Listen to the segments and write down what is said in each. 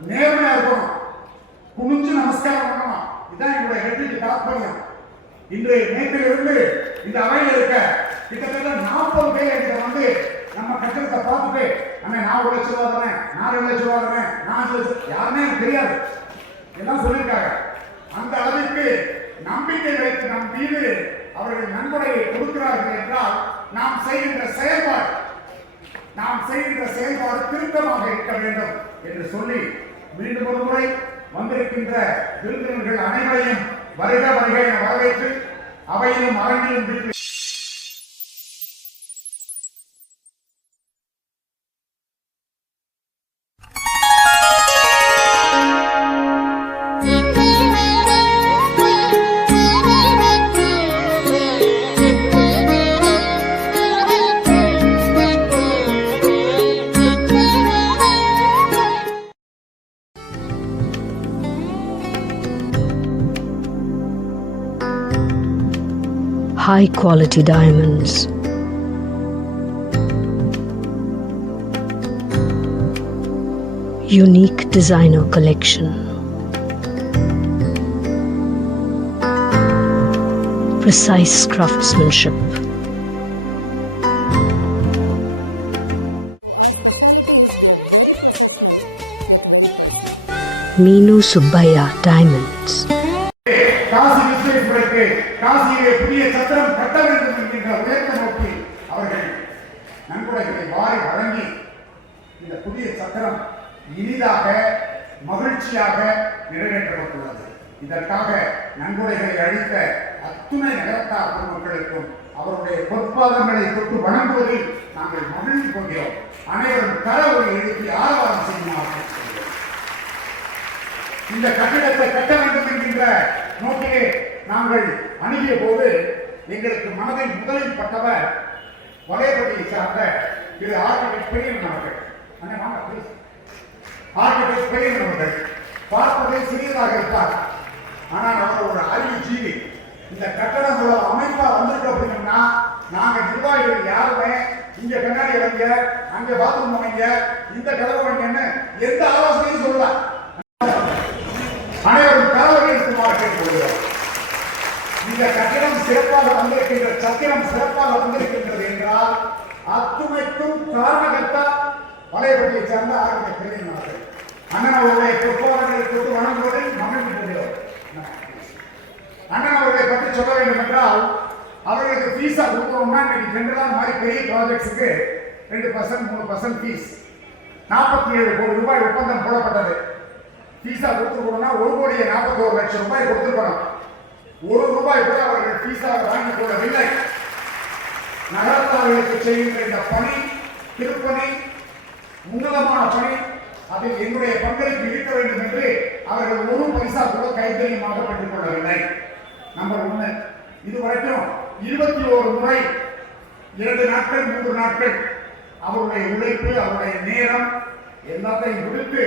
நேர்மையா இருக்கணும். குனிஞ்சு நமஸ்காரம் பண்ணணும் இதான் என்னுடைய வெற்றிக்கு தாற்பயம் இன்று நேற்றிலிருந்து இந்த அவையில் இருக்க கிட்டத்தட்ட நாற்பது பேர் என்கிட்ட வந்து நம்ம கட்டிடத்தை பார்த்துட்டு அண்ணே நான் ஒரு லட்சம் ரூபா தரேன் நான் ரெண்டு லட்சம் ரூபா தரேன் நான் யாருமே எனக்கு தெரியாது. எல்லாம் சொல்லியிருக்காங்க. அந்த அளவிற்கு நம்பிக்கை வைத்து நம் மீது அவர்கள் நன்கொடையை கொடுக்கிறார்கள் என்றால் நாம் செய்கின்ற செயல்பாடு நாம் செய்கின்ற செயல்பாடு திருத்தமாக இருக்க வேண்டும் என்று சொல்லி மீண்டும் ஒரு முறை வந்திருக்கின்ற விருந்தினர்கள் அனைவரையும் வருக வருகை என வரவேற்று அவையிலும் அரங்கிலும் high quality diamonds. Unique designer collection. Precise craftsmanship. Meenu Subbaya Diamonds. காசியிலே புதிய சத்திரம் கட்ட வேண்டும் என்கின்ற உயர்ந்த நோக்கில் அவர்கள் நன்கொடைகளை வாரி வழங்கி இந்த புதிய சத்திரம் இனிதாக மகிழ்ச்சியாக நிறைவேற்றப்பட்டுள்ளது. இதற்காக நன்கொடைகளை அளித்த அத்துணை நகரத்தார் பொதுமக்களுக்கும் அவருடைய பொற்பாதங்களை தொட்டு வணங்குவதில் நாங்கள் மகிழ்ச்சி கொள்கிறோம். அனைவரும் கரவொலி எழுப்பி ஆரவாரம் செய்யுமாறு இந்த கட்டிடத்தை கட்ட வேண்டும் என்கின்ற நோக்கிலே நாங்கள் அணுகிய போது எங்களுக்கு மனதில் முதலில் பட்டவர் வலையப்பட்டியை சார்ந்த திரு ஆர்கிடெக்ட் பெரியவன் அவர்கள். அண்ணே ஆர்கிடெக்ட் பெரியவன் அவர்கள் பார்ப்பதே சிறியதாக இருப்பார் ஆனால் அவர் ஒரு அறிவு ஜீவி. இந்த கட்டடம் இவ்வளவு அமைப்பா வந்திருக்கு அப்படின்னா நாங்க நிர்வாகிகள் யாருமே இங்க கண்ணாடி இறங்க அங்க பாத்ரூம் அமைங்க இந்த கதவு எந்த ஆலோசனையும் சொல்லலாம் அனைவரும் இந்த கட்டிடம் சிறப்பாக வந்திருக்கின்ற சத்திரம் சிறப்பாக வந்திருக்கின்றது என்றால் அத்துணைக்கும் காரணகத்தா வலையப்பட்டியை சேர்ந்த ஆர்கிடெக்ட் பெரியநாதர் அண்ணன் அவர்களை பொறுப்பாளர்களை கொண்டு வணங்குவதில் மகிழ்ச்சி கொள்கிறோம் அண்ணன் அவர்களை பற்றி சொல்ல வேண்டும் என்றால் அவர்களுக்கு ஃபீஸா கொடுக்கணும்னா இன்னைக்கு ஜென்ரலாக மாதிரி பெரிய ப்ராஜெக்ட்ஸுக்கு ரெண்டு பர்சன்ட் மூணு பர்சன்ட் ஃபீஸ் நாற்பத்தி ஏழு கோடி ரூபாய் ஒப்பந்தம் போடப்பட்டது. ஃபீஸா கொடுத்துருக்கணும்னா ஒரு கோடியே நாற்பத்தோரு லட்சம் ரூபாய் கொடுத்துருக்கணும். ஒரு ரூபாய் கூட அவர்கள் பீஸாக வாங்கிக் கொள்ளவில்லை. நகரத்தார்களுக்கு செய்கின்ற இந்த பணி திருப்பணி உன்னதமான பணி அதில் என்னுடைய பங்களிப்பு இருக்க வேண்டும் என்று அவர்கள் ஒரு பைசா கூட கைத்தறியமாக பெற்றுக் கொள்ளவில்லை. நம்பர் ஒன்று இதுவரைக்கும் இருபத்தி ஓரு முறை இரண்டு நாட்கள் மூன்று நாட்கள் அவருடைய உழைப்பு அவருடைய நேரம் எல்லாத்தையும் விடுத்து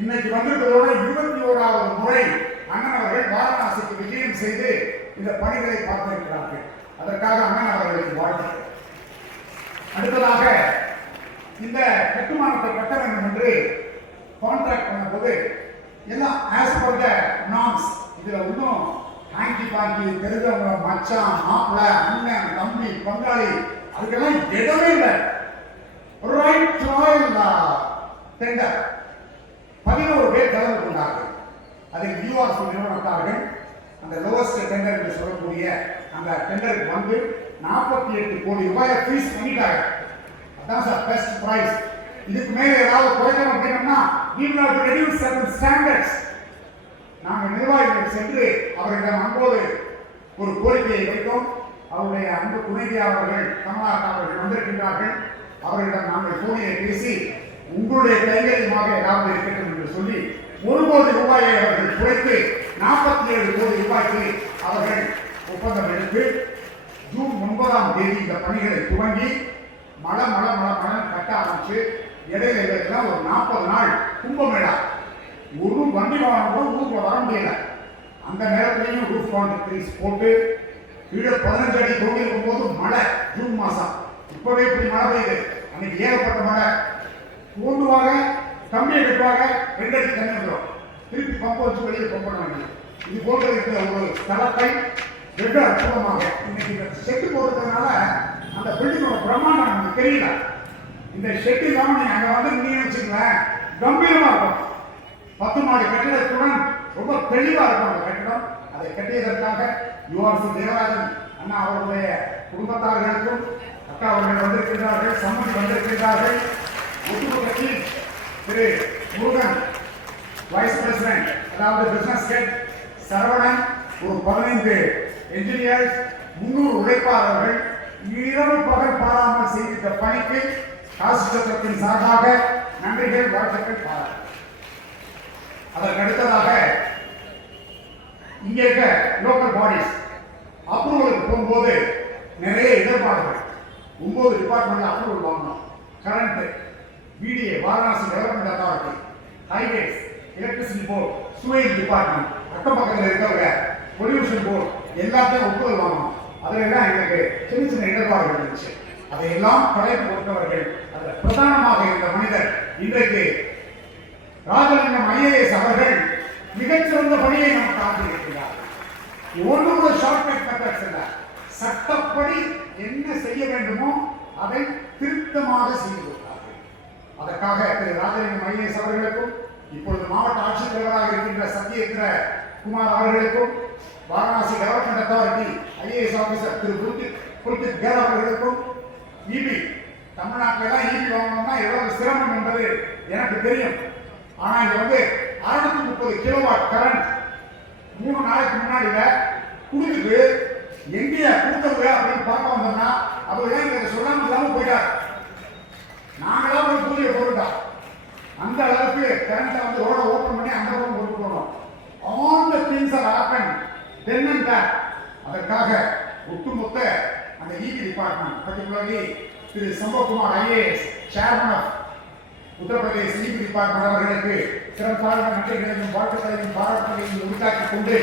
இன்னைக்கு வந்திருக்கிறதோட இருபத்தி ஓராவது முறை அண்ணன் அவர்கள் வாரணாசிக்கு விஜயம் செய்து இந்த பணிகளை பார்த்திருக்கிறார்கள். அதற்காக அண்ணன் அவர்களுக்கு வாழ்த்து. அடுத்ததாக இந்த கட்டுமானத்தை கட்ட வேண்டும் என்று கான்ட்ராக்ட் பண்ணும்போது எல்லாம் ஆஸ் பர் த நாம்ஸ் இதில் இன்னும் ஹாங்கி பாங்கி தெரிஞ்சவங்க மச்சான் மாப்பிள்ள அண்ணன் தம்பி பங்காளி அதுக்கெல்லாம் இடமே இல்லை. ரைட் ட்ராயல் டெண்டர் பதினோரு பேர் கலந்து கொண்டாங்க அதில் யூஆர்சி நிறுவனத்தார்கள் அந்த லோவஸ்ட் டெண்டர் என்று சொல்லக்கூடிய அந்த டெண்டருக்கு வந்து நாற்பத்தி எட்டு கோடி ரூபாயை ஃபீஸ் பண்ணிட்டாங்க. அதான் சார் பெஸ்ட் ப்ரைஸ் இதுக்கு மேல ஏதாவது குறைக்கணும் அப்படின்னா we ரெடியூஸ் have ஸ்டாண்டர்ட்ஸ் நாங்கள் நிர்வாகிகள் சென்று அவரிடம் அன்போடு ஒரு கோரிக்கையை வைத்தோம். அவருடைய அன்பு துணைவியார் அவர்கள் கமலாக்கா அவர்கள் வந்திருக்கின்றார்கள். அவர்களிடம் நாங்கள் போனியை பேசி உங்களுடைய கைகளிலுமாக ஏதாவது இருக்கட்டும் என்று சொல்லி ஒரு கோடி ரூபாயை அவர்கள் குறைத்து நாற்பத்தி ஏழு கோடி ரூபாய்க்கு அவர்கள் ஒப்பந்தம் எடுத்து ஜூன் ஒன்பதாம் தேதி இந்த பணிகளை துவங்கி மழை மழை மழை மழை கட்ட ஆரம்பிச்சு இடையில ஒரு நாற்பது நாள் கும்பமேளா. ஒரு வண்டி வாகனம் கூட ஊருக்குள்ள வர முடியல. அந்த நேரத்திலையும் ரூஃப் கான்ட்ரீஸ் போட்டு கீழே பதினஞ்சு அடி தோண்டி இருக்கும் போது மழை ஜூன் மாசம். இப்பவே இப்படி மழை பெய்யுது. அன்னைக்கு ஏகப்பட்ட மழை. தோண்டுவாங்க கம்பியை கட்டுவாங்க ரெண்டு அடி திருப்பி பம்பு வச்சு வெளியே பம்ப் பண்ண வேண்டியது இது போன்ற இருக்கிற ஒரு தளத்தை வெகு அற்புதமாக இன்னைக்கு இந்த செட்டு போடுறதுனால அந்த பில்டிங்கோட பிரம்மாண்டம் நமக்கு தெரியல. இந்த ஷெட்டு இல்லாம நீங்க அங்க வந்து நீங்க வச்சுங்களேன் கம்பீரமா இருக்கும். பத்து மாடி கட்டிடத்துடன் ரொம்ப தெளிவா இருக்கும் அந்த கட்டிடம். அதை கட்டியதற்காக யுவாசி தேவராஜன் அண்ணா அவர்களுடைய குடும்பத்தார்களுக்கும் அக்கா அவர்கள் வந்திருக்கிறார்கள் சம்மன் வந்திருக்கிறார்கள் ஒட்டுமொத்த டீம் திரு முருகன் வைஸ் பிரசிடென்ட் அதாவது பிசினஸ் ஹெட் சரவணன் ஒரு பதினைந்து என்ஜினியர்ஸ் முன்னூறு உழைப்பாளர்கள் இரவு பகல் பாராமல் செய்த பணிக்கு காசு சட்டத்தின் சார்பாக நன்றிகள் வாழ்த்துக்கள் பாராட்டு அதற்கு அடுத்ததாக இங்கே இருக்க லோக்கல் பாடிஸ் அப்ரூவலுக்கு போகும்போது நிறைய எதிர்பார்ப்புகள் ஒன்பது டிபார்ட்மெண்ட்ல அப்ரூவல் வாங்கணும். Current PDA Varanasi development authority highways electricity board sewage department அக்கம் பக்கத்தில் இருக்கவங்க பொல்யூஷன் போர்டு எல்லாத்தையும் ஒப்புதல் வாங்கணும் அதில் எல்லாம் எங்களுக்கு சின்ன சின்ன இடர்பாடுகள் இருந்துச்சு. அதையெல்லாம் கடைக்கு கொடுத்தவர்கள் அதில் பிரதானமாக இருந்த மனிதர் இன்றைக்கு ராஜலிங்கம் ஐஏஎஸ் அவர்கள் மிகச்சிறந்த பணியை நமக்கு ஆற்றியிருக்கிறார் ஒன்று ஒரு ஷார்ட்கட் மெத்தட்ஸ் இல்லை. சட்டப்படி என்ன செய்ய வேண்டுமோ அதை திருத்தமாக செய்து அதற்காக திரு ராஜலிங்கம் ஐஏஎஸ் அவர்களுக்கும் இப்பொழுது மாவட்ட ஆட்சித்தலைவராக இருக்கின்ற சத்யேந்திர குமார் அவர்களுக்கும் Varanasi development authority IAS officer திரு குருத்து புல்கித் கேர் அவர்களுக்கும் இபி தமிழ்நாட்டில் தான் இபி வாங்கணும்னா எவ்வளவு சிரமம் என்பது எனக்கு தெரியும். ஆனால் இங்கே வந்து அறுநூத்தி முப்பது கிலோவாட் கரண்ட் மூணு நாளைக்கு முன்னாடியில் குடுக்குது எங்கேயா கொடுத்தவங்க அப்படின்னு பார்க்க வந்தோம்னா அவர் எங்களுக்கு சொல்லாமல் இல்லாமல் போயிட்டார். நாங்களா அந்த அளவுக்கு கரண்ட்ல வந்து ரோட ஓப்பன் பண்ணி அந்த பக்கம் கொண்டு போனோம். All the things are happen then and back அதற்காக ஒட்டுமொத்த அந்த EB department particularly Thiru Sambhavkumar IAS chairman of Uttar Pradesh e EB department அவர்களுக்கு சிறப்பான நன்றிகளையும் வாழ்த்துக்களையும் பாராட்டுகளையும் உரித்தாக்கிக் கொண்டு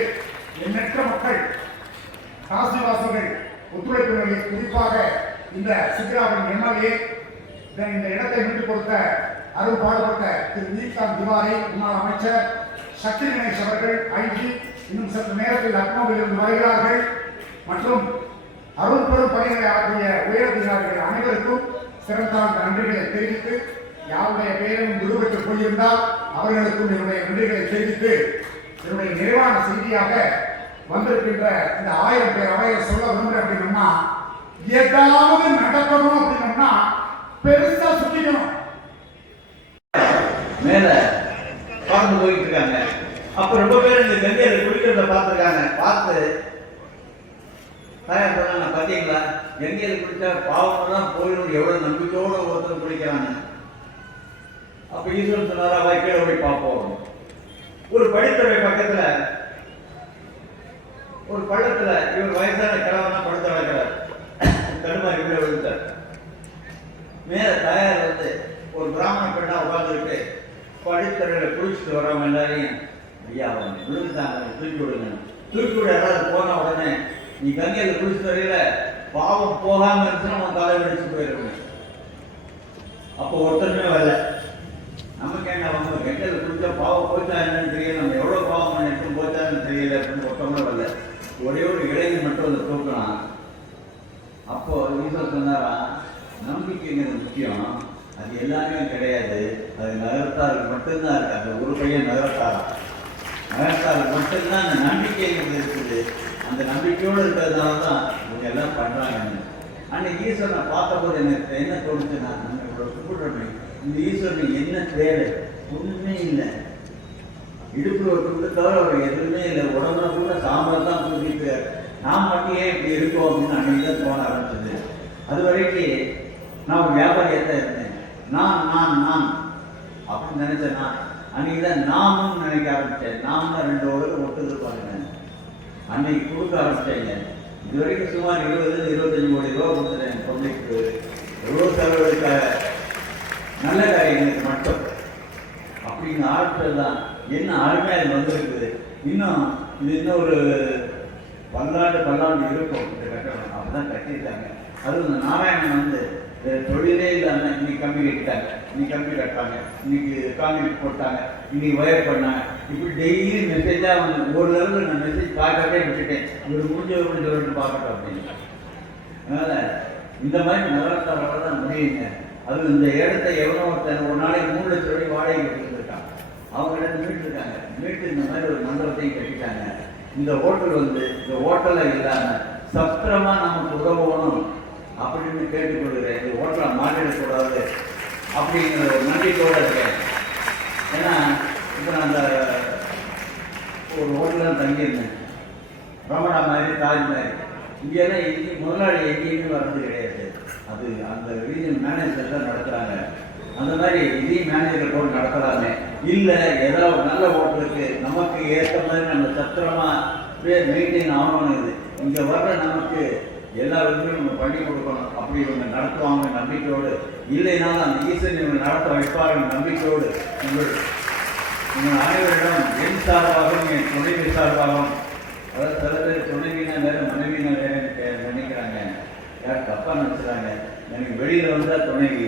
எண்ணற்ற மக்கள் காசிவாசிகள் ஒத்துழைப்பினர்கள் குறிப்பாக இந்த சித்ராவின் எம்எல்ஏ இந்த இடத்தை மீட்டு கொடுத்த அருள் பாடுபட்ட திரு நீகாந்த் திவாரி முன்னாள் அமைச்சர் சக்தி கணேஷ் அவர்கள் ஐஜி இன்னும் சற்று நேரத்தில் லக்னோவில் இருந்து வருகிறார்கள். மற்றும் அருள் பெரும் பணிகளை ஆற்றிய உயரதிகாரிகள் அனைவருக்கும் சிறந்தாழ்ந்த நன்றிகளை தெரிவித்து யாருடைய பெயரும் விடுபட்டு போயிருந்தால் அவர்களுக்கும் என்னுடைய நன்றிகளை தெரிவித்து என்னுடைய நிறைவான செய்தியாக வந்திருக்கின்ற இந்த ஆயிரம் பேர் அவையை சொல்ல வேண்டும் அப்படின்னம்னா ஏதாவது நடக்கணும் அப்படின்னம்னா பெருசா சுத்திக்கணும் மேல பறந்து போயிட்டு இருக்காங்க. அப்ப ரொம்ப பேர் இந்த கங்கையில குளிக்கிறத பார்த்துருக்காங்க. பார்த்து தாயார் சொன்னாங்க பார்த்தீங்களா? கங்கையில குளிச்சா தான் போயிடும் எவ்வளவு நம்பிக்கையோட ஒருத்தர் குளிக்கிறாங்க. அப்ப ஈஸ்வரன் சொன்னாரா வா கீழே போய் பார்ப்போம். ஒரு படித்தவை பக்கத்துல ஒரு பள்ளத்துல இவர் வயசான கிழவனா படுத்து நடக்கிறார் தடுமாறி விட விழுந்தார். மேல தாயார் வந்து ஒரு பிராமண பெண்ணா உட்கார்ந்துருக்கு. படித்தரையில குளிச்சுட்டு வரவங்க எல்லாரையும் ஐயா அவங்க விழுந்துட்டாங்க தூக்கி விடுங்க. தூக்கி விட யாராவது போன உடனே நீ கங்கையில் குளிச்சுட்டு வரையில பாவம் போகாமல் இருந்துச்சுன்னா நம்ம தலை வெடிச்சு போயிருக்கணும் அப்போ ஒருத்தருமே வரல. நமக்கு என்ன வந்து கங்கையில குளிச்சா பாவம் போச்சா என்னன்னு தெரியல. நம்ம எவ்வளவு பாவம் பண்ணிட்டு போச்சான்னு தெரியல அப்படின்னு ஒருத்தமே வரல. ஒரே ஒரு இளைஞர் மட்டும் வந்து தூக்கலாம் அப்போ ஈஸ்வர் சொன்னாரா நம்பிக்கைங்கிறது முக்கியம். அது எல்லாமே கிடையாது. அது நகரத்தாருக்கு மட்டும்தான் இருக்கு. அந்த ஒரு பையன் நகரத்தார்? நகரத்தாருக்கு மட்டும்தான் அந்த நம்பிக்கைங்கிறது இருக்குது. அந்த நம்பிக்கையோடு இருக்கிறதுனால தான் இவங்க எல்லாம் பண்ணுறாங்க அன்னைக்கு ஈஸ்வரனை பார்த்தபோது எனக்கு என்ன தோணுச்சுன்னா நம்ம இவ்வளோ கும்பிடுறோமே இந்த ஈஸ்வரன் என்ன தேவை? ஒண்ணுமே இல்லை. இடுப்பில் ஒரு துண்டு தவிர அவர் எதுவுமே இல்லை. உடம்புல கூட சாம்பார் தான் தூக்கிட்டு நாம் மட்டும் ஏன் இப்படி இருக்கோம் அப்படின்னு அன்னைக்கு தான் தோண ஆரம்பிச்சது. அது வரைக்கும் நான் ஒரு வியாபாரியத்தான் இருந்தேன். நான் நான் நான். அப்படின்னு நினைச்சேன் நான் அன்னைக்கு தான் நாமும் நினைக்க ஆரம்பிச்சேன். நாம் தான் ரெண்டு உலகம் ஒட்டுது பாருங்க. அன்னைக்கு கொடுக்க ஆரம்பிச்சேங்க இது வரைக்கும் சுமார் இருபது இருபத்தஞ்சு கோடி ரூபா கொடுத்துட்டேன் பப்ளிக்கு எவ்வளோ செலவழிக்க நல்ல காரியங்களுக்கு மட்டும். அப்படின்னு ஆற்றல் தான். என்ன அருமையாக இது வந்திருக்குது. இன்னும் இது இன்னும் ஒரு பல்லாண்டு பல்லாண்டு இருக்கும் இந்த கட்டணம். அப்பதான் கட்டியிருக்காங்க. அதுவும் இந்த நாராயணன் வந்து தொழிலே இல்லாமல் இன்னைக்கு கம்பி கட்டிட்டாங்க. இன்னைக்கு கம்பி கட்டாங்க இன்னைக்கு கான்கிரீட் போட்டாங்க. இன்னைக்கு ஒயர் பண்ணாங்க. இப்படி டெய்லி மெசேஜாக வந்து ஒரு லெவலில் நான் மெசேஜ் பார்க்கவே விட்டுட்டேன். இவர் முடிஞ்ச முடிஞ்ச வரைக்கும் பார்க்கட்டும் அப்படின்னு. அதனால் இந்த மாதிரி நகரத்தை தான் முடியுங்க. அது இந்த இடத்த எவ்வளோ ஒருத்தர் ஒரு நாளைக்கு மூணு லட்சம் ரூபாய் வாடகை கட்டிருக்கான் அவங்க இடத்துல மீட்டு இருக்காங்க. மீட்டு இந்த மாதிரி ஒரு மண்டபத்தையும் கட்டிட்டாங்க. இந்த ஹோட்டல் வந்து இந்த ஹோட்டலில் இல்லாமல் சத்திரமாக நமக்கு உதவணும். அப்படின்னு கேட்டுக்கொள்கிறேன். இந்த ஓட்டலாம் மாற்றிடக்கூடாது அப்படிங்கிற ஒரு நம்பிக்கையோடு இருக்கேன். ஏன்னா இப்போ நான் அந்த ஒரு ஹோட்டலில் தங்கியிருந்தேன். ரமணா மாதிரி தாஜ் மாதிரி. இங்கெல்லாம் எங்கேயும் முதலாளி எங்கேயுமே வர்றது கிடையாது. அது அந்த ரீஜன் மேனேஜர் தான் நடத்துகிறாங்க அந்த மாதிரி இதையும் மேனேஜர் போட்டு நடத்தலாமே. இல்லை ஏதாவது நல்ல ஹோட்டலுக்கு நமக்கு ஏற்ற மாதிரி நம்ம சத்திரமாக மெயின்டைன் ஆகணும் இது. இங்கே வர்ற நமக்கு எல்லா விதத்திலும் நம்ம பண்ணி கொடுக்கணும். அப்படி இவங்க நடத்துவாங்க நம்பிக்கையோடு. இல்லைனாலும் அந்த ஈசன் இவங்க நடத்த வைப்பார்கள் நம்பிக்கையோடு. உங்கள் உங்கள் அனைவரிடம் என் சார்பாகவும் என் துணைவி சார்பாகவும் அதாவது சில பேர் துணைவினா வேறு மனைவினா வேறு நினைக்கிறாங்க. யார் தப்பாக நினச்சிறாங்க? எனக்கு வெளியில் வந்தால் துணைவி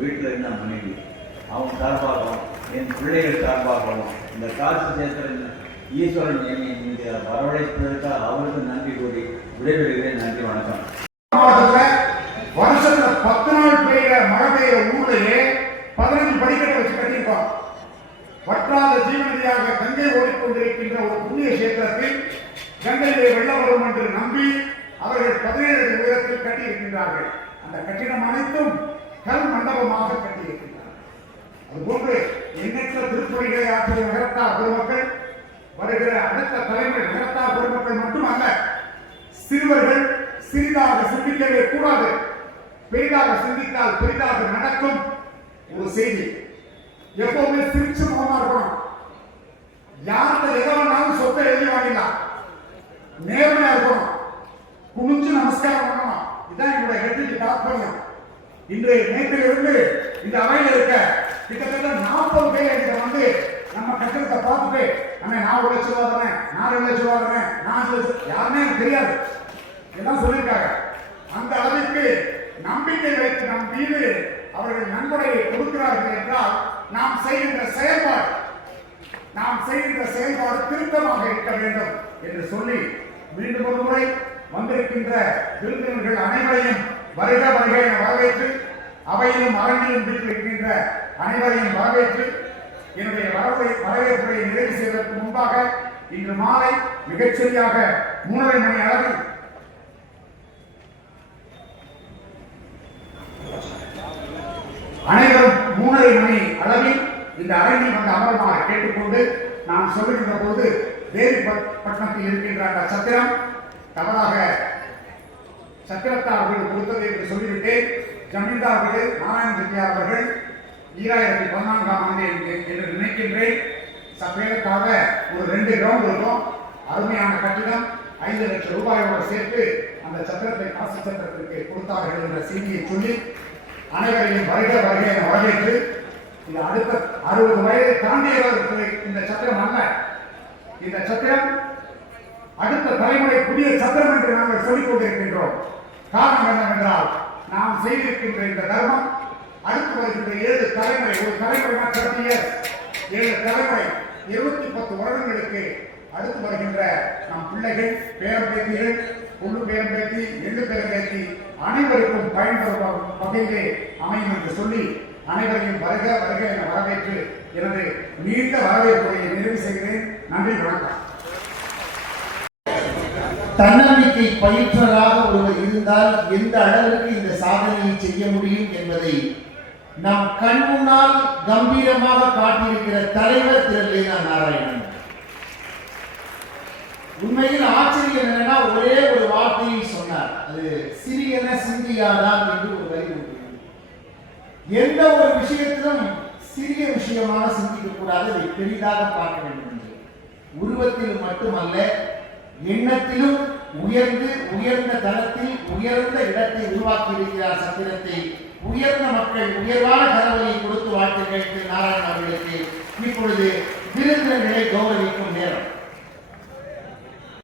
வீட்டில் இருந்தால் மனைவி. அவங்க சார்பாகவும் என் பிள்ளைகள் சார்பாகவும் இந்த காசு சேர்த்துற ஈஸ்வரன் என்னை வரவழைத்ததற்காக அவருக்கு நன்றி கூறி விடைபெறுகிறேன். நன்றி வணக்கம். வருஷத்துல பத்து நாள் பெய்யுற மழை பெய்யுற ஊர்லயே பதினஞ்சு படிக்கட்டை வச்சு கட்டியிருக்கோம் வற்றாத ஜீவநதியாக கங்கை ஓடிக்கொண்டிருக்கின்ற ஒரு புண்ணிய கஷேத்திரத்தில் கங்கையிலே வெள்ளம் வரும் என்று நம்பி அவர்கள் பதினேழு அடி உயரத்தில் கட்டியிருக்கின்றார்கள். அந்த கட்டிடம் அனைத்தும் கல் மண்டபமாக கட்டியிருக்கின்றார்கள். அதுபோன்று எண்ணற்ற திருப்பணிகளை ஆற்றிய நகரத்தார் பெருமக்கள் வருகிற அடுத்த தலைமுறை நகரத்தார் பெருமக்கள் மட்டுமல்ல சிறுவர்கள் சிறிதாக சிந்திக்கவே கூடாது. பெரிதாக சிந்தித்தால் பெரிதாக நடக்கும் ஒரு செய்தி. எப்பவுமே சிரிச்சு முகமா இருக்கணும். யார்கிட்ட எதை வேணாலும் சொத்தை எழுதி வாங்கிடலாம். நேர்மையா இருக்கணும். குனிஞ்சு நமஸ்காரம் பண்ணணும். இதான் என்னுடைய வெற்றிக்கு தாற்பயம் இன்றைய நேற்றிலிருந்து இந்த அவையில் இருக்க கிட்டத்தட்ட நாற்பது பேர் என்கிட்ட வந்து நம்ம கட்டிடத்தை பார்த்துட்டு அண்ணே நான் ஒரு லட்சம் ரூபா தரேன் நான் ரெண்டு லட்சம் ரூபா தரேன் நான் அஞ்சு லட்சம் யாருமே எனக்கு தெரியாது. எல்லாம் சொல்லியிருக்காங்க. அந்த அளவிற்கு நம்பிக்கை வைத்து நம் மீது அவர்கள் நன்கொடையை கொடுக்கிறார்கள் என்றால் நாம் செய்கின்ற செயல்பாடு நாம் செய்கின்ற செயல்பாடு திருத்தமாக இருக்க வேண்டும் என்று சொல்லி மீண்டும் ஒரு முறை வந்திருக்கின்ற விருந்தினர்கள் அனைவரையும் வருக வருக என வரவேற்று அவையிலும் அரங்கிலும் வீட்டிருக்கின்ற அனைவரையும் வரவேற்று என்னுடைய வரவை வரவேற்புரை நிறைவு செய்வதற்கு முன்பாக இன்று மாலை மிகச்சரியாக மூணரை மணி அளவில் அனைவரும் மூணரை மணி அளவில் இந்த அரங்கில் வந்த அமர்வாக கேட்டுக்கொண்டு நான் சொல்லுகின்ற போது தேவிப்பட்டினத்தில் இருக்கின்ற அந்த சத்திரம் தவறாக சத்திரத்தார் அவர்கள் கொடுத்தது என்று சொல்லிவிட்டேன். ஜமீன்தார் அவர்கள் நாராயண செட்டியார் அவர்கள் ஈராயிரத்தி பதினான்காம் ஆண்டு என்று- என்று நினைக்கின்றேன். சப்பேருக்காக ஒரு ரெண்டு கிரவுண்ட் இருக்கும். அருமையான கட்டிடம். ஐந்து லட்சம் ரூபாயோடு சேர்த்து அந்த சத்திரத்தை காசு சத்திரத்திற்கு கொடுத்தார்கள் என்ற செய்தியை சொல்லி அனைவரையும் வருக வருக என வரவேற்று இது அடுத்த அறுபது வயதை தாண்டியவர்களுக்கு இந்த சத்திரம் அல்ல. இந்த சத்திரம் அடுத்த தலைமுறை புதிய சத்திரம் என்று நாங்கள் சொல்லிக் கொண்டிருக்கின்றோம். காரணம் என்னவென்றால் நாம் செய்திருக்கின்ற இந்த தர்மம் அடுத்து வருகின்ற ஏழு தலைமுறை ஒரு தலைமுறை தேர்ட்டி ஏழு தலைமுறை. இருபத்தி பத்து வருடங்களுக்கு அடுத்து வருகின்ற நம் பிள்ளைகள் பேரம்பேத்திகள் பொண்ணு பேரம்பேத்தி எள்ளு பேரம்பேத்தி அனைவருக்கும் பயன்பெறும் வகையிலே அமையும் என்று சொல்லி அனைவரையும் வருக வருக என வரவேற்று எனது நீண்ட வரவேற்புரையை நிறைவு செய்கிறேன். நன்றி வணக்கம். தன்னம்பிக்கை பயிற்றராக ஒருவர் இருந்தால் எந்த அளவிற்கு இந்த சாதனையை செய்ய முடியும் என்பதை நம் கண் முன்னால் கம்பீரமாக காட்டியிருக்கிற தலைவர் திரு லீனா நாராயணன். உண்மையில் ஆச்சரியம் என்னன்னா ஒரே ஒரு வார்த்தையை சொன்னார். அது சிறியன சிந்தியாதான் என்று ஒரு வரி எந்த ஒரு விஷயத்திலும் சிறிய விஷயமாக சிந்திக்க கூடாது அதை பெரிதாக பார்க்க வேண்டும் என்று. உருவத்தில் மட்டுமல்ல எண்ணத்திலும் உயர்ந்து உயர்ந்த தளத்தில் உயர்ந்த இடத்தை உருவாக்கி இருக்கிறார் சத்திரத்தை உயர்ந்த மக்கள் உயர்வான கரவலை கொடுத்து வாழ்த்து கேட்டு நாராயண அவர்களுக்கு. இப்பொழுது விருந்தினர்களை கௌரவிக்கும்